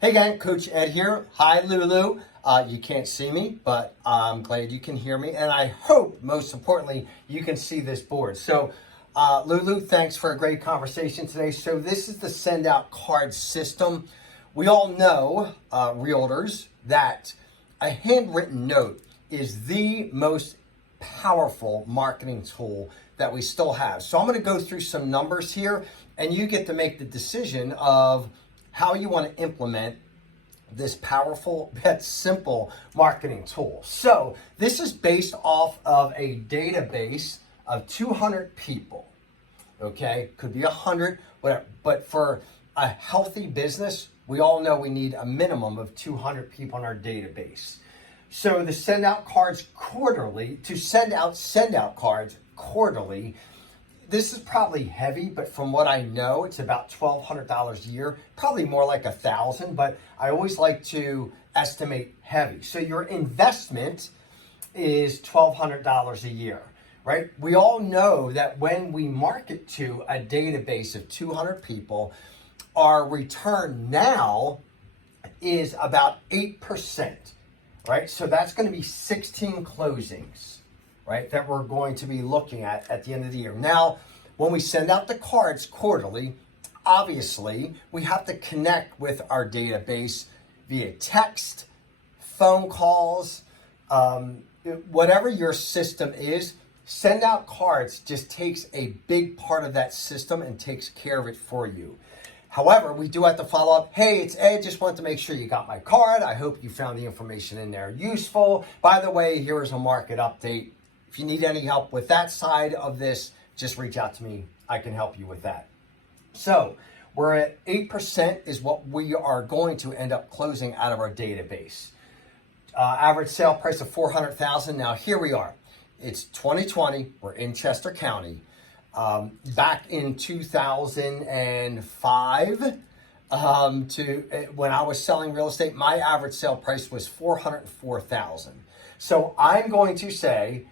Hey gang, Coach Ed here. Hi Lulu. You can't see me, but I'm glad you can hear me. And I hope, most importantly, you can see this board. So Lulu, thanks for a great conversation today. So this is the send out card system. We all know, realtors, that a handwritten note is the most powerful marketing tool that we still have. So I'm going to go through some numbers here and you get to make the decision of how you want to implement this powerful yet simple marketing tool. So this is based off of a database of 200 people. Okay, could be 100, whatever. But for a healthy business, we all know we need a minimum of 200 people in our database. So to send out cards quarterly, cards quarterly, this is probably heavy, but from what I know, it's about $1,200 a year, probably more like $1,000, but I always like to estimate heavy. So your investment is $1,200 a year, right? We all know that when we market to a database of 200 people, our return now is about 8%, right? So that's going to be 16 closings, right, that we're going to be looking at the end of the year. Now, when we send out the cards quarterly, obviously, we have to connect with our database via text, phone calls, whatever your system is. Send out cards just takes a big part of that system and takes care of it for you. However, we do have to follow up. Hey, it's Ed. Just wanted to make sure you got my card. I hope you found the information in there useful. By the way, here is a market update. If you need any help with that side of this, just reach out to me. I can help you with that. So we're at 8% is what we are going to end up closing out of our database. Average sale price of $400,000. Now here we are. It's 2020. We're in Chester County. Back in 2005, when I was selling real estate, my average sale price was $404,000. So I'm going to say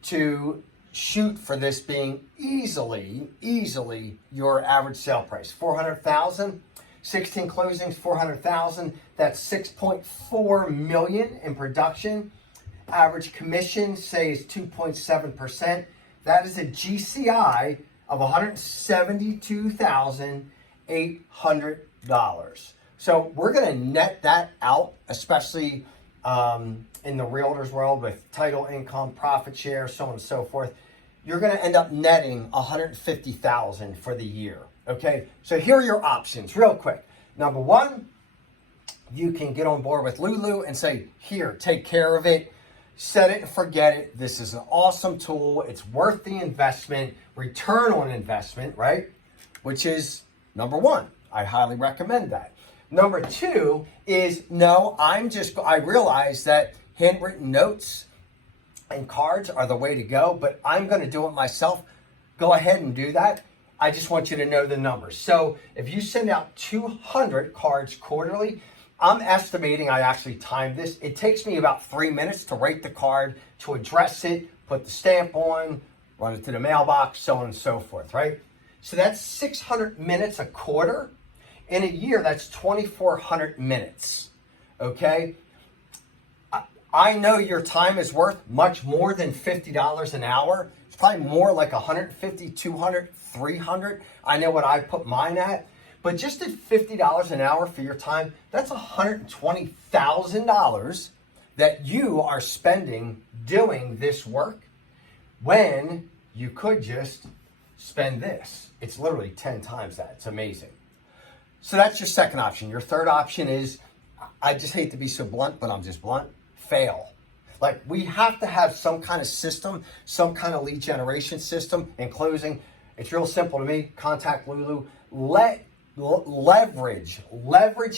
to shoot for this being easily your average sale price. 400,000, 16 closings, 400,000. That's 6.4 million in production. Average commission, say, is 2.7%. That is a GCI of $172,800. So we're going to net that out, especially in the realtors world with title income, profit share, so on and so forth. You're going to end up netting $150,000 for the year. Okay, so here are your options real quick. Number one, you can get on board with Lulu and say, here, take care of it. Set it and forget it. This is an awesome tool. It's worth the investment, return on investment, right? Which is number one. I highly recommend that. Number two is, no, I realize that handwritten notes and cards are the way to go, but I'm going to do it myself. Go ahead and do that. I just want you to know the numbers. So if you send out 200 cards quarterly, I'm estimating, I actually timed this, it takes me about 3 minutes to write the card, to address it, put the stamp on, run it to the mailbox, so on and so forth, right? So that's 600 minutes a quarter. In a year, that's 2,400 minutes, okay? I know your time is worth much more than $50 an hour. It's probably more like 150, 200, 300. I know what I put mine at. But just at $50 an hour for your time, that's $120,000 that you are spending doing this work when you could just spend this. It's literally 10 times that. It's amazing. So that's your second option. Your third option is, I just hate to be so blunt, but I'm just blunt, fail. Like, we have to have some kind of system, some kind of lead generation system. In closing, it's real simple to me. Contact Lulu. Leverage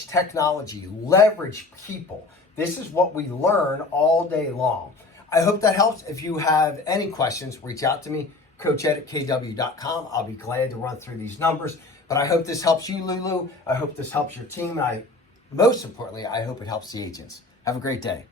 technology, leverage people. This is what we learn all day long. I hope that helps. If you have any questions, reach out to me, coached@kw.com. I'll be glad to run through these numbers. But I hope this helps you, Lulu. I hope this helps your team. And most importantly, I hope it helps the agents. Have a great day.